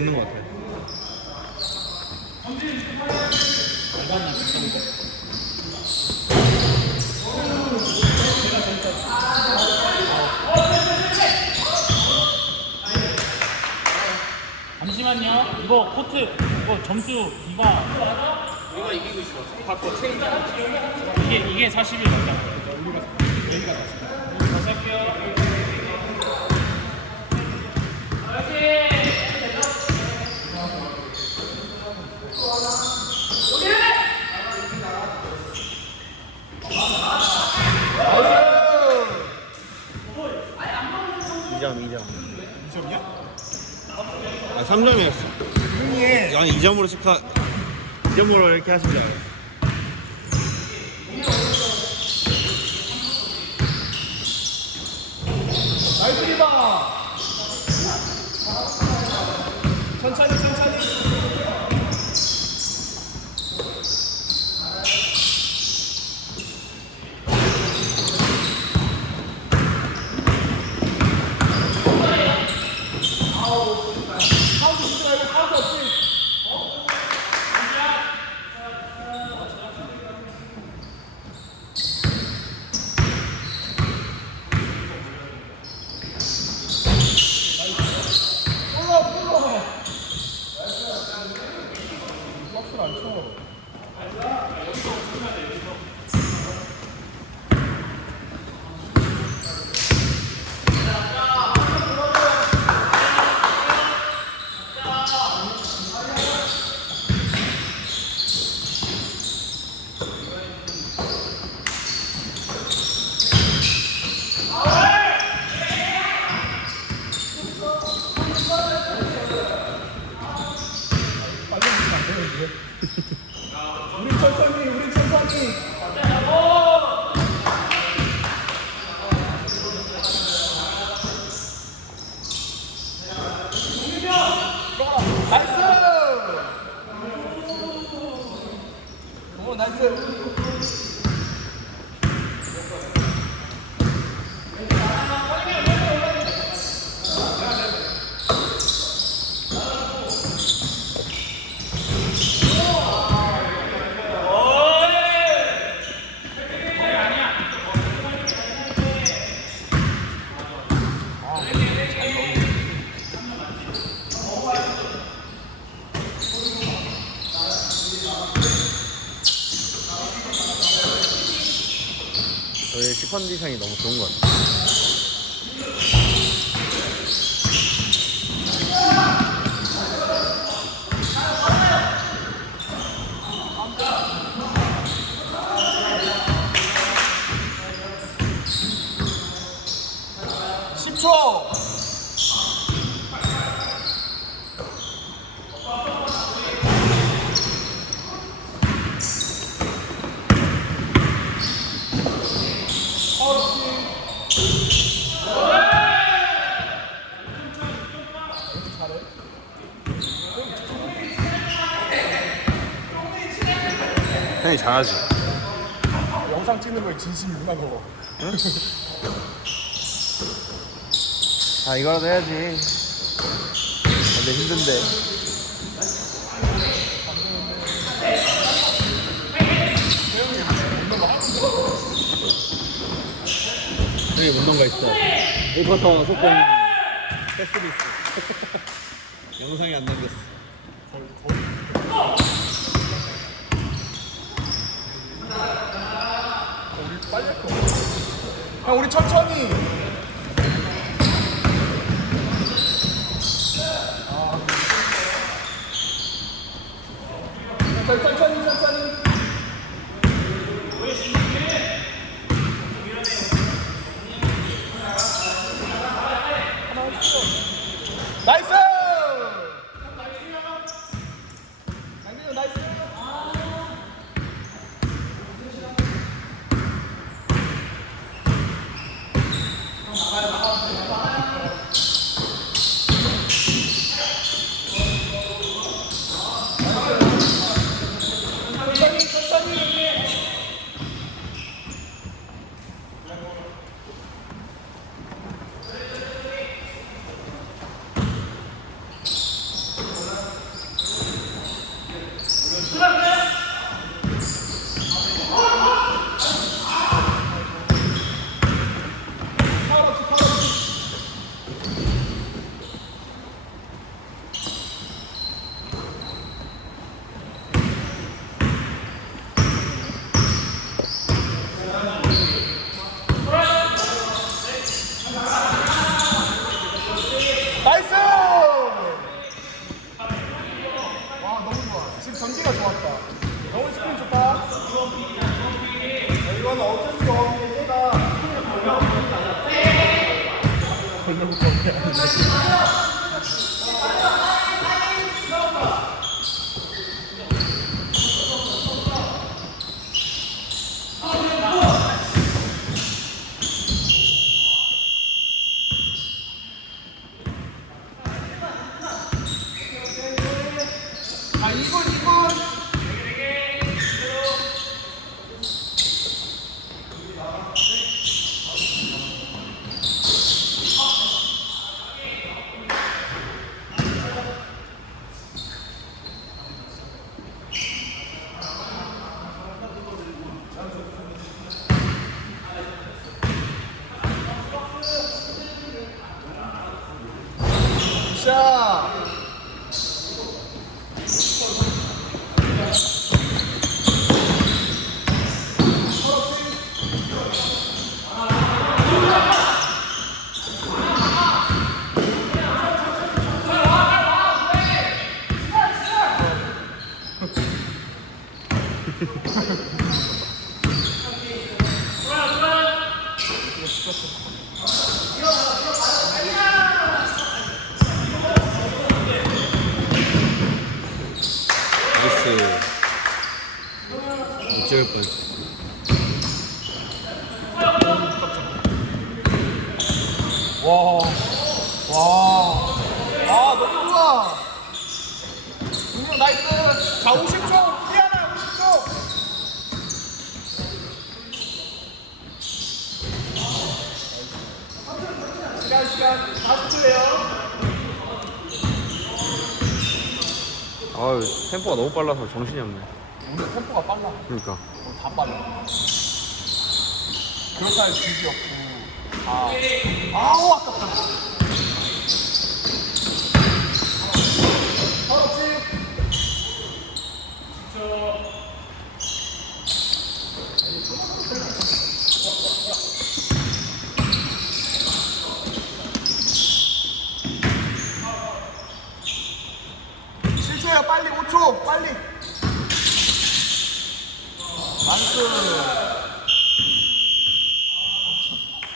죽는 것 같아요. 알바니 괜찮은 거? 잠시만요. 이거 코트, 이거 점수 이거 이기고 있어. 바꿔 체인지. 이게 40일 맞다. 여기가 맞습니다. 다시 할게요. 이점이야? 아 3점이었어. 아니 2점으로 2점으로 이렇게 하신 줄 알았어. 나이스 리바. 천천히. 우리 천천히. 나이스. 오 나이스. 저의 시 컨디션이 너무 좋은 것 같아요. 형이 잘하지? 영상 찍는 거에 진심이구나 너. 응? 아 이거라도 해야지. 근데 힘든데. 여기 운동가 있어. 1쿼터 속공 패스도 있어. 영상이 안 남겼어. 빨리 할 거야. 형 우리 천천히. 천천히. 나이스. 나이스. 아, 2분. 자. 나이스. 어쩔 뻔. 와. 아, 너무 좋아. 나이스. 자, 50초. 미안해, 50초. 시간 40초예요. 아유, 템포가 너무 빨라서 정신이 없네. 오늘 템포가 빨라. 그러니까. 오늘 다 빨라. 그렇다 할 질이 없고. 아우, 아깝다. 빨리 5초 빨리 나이스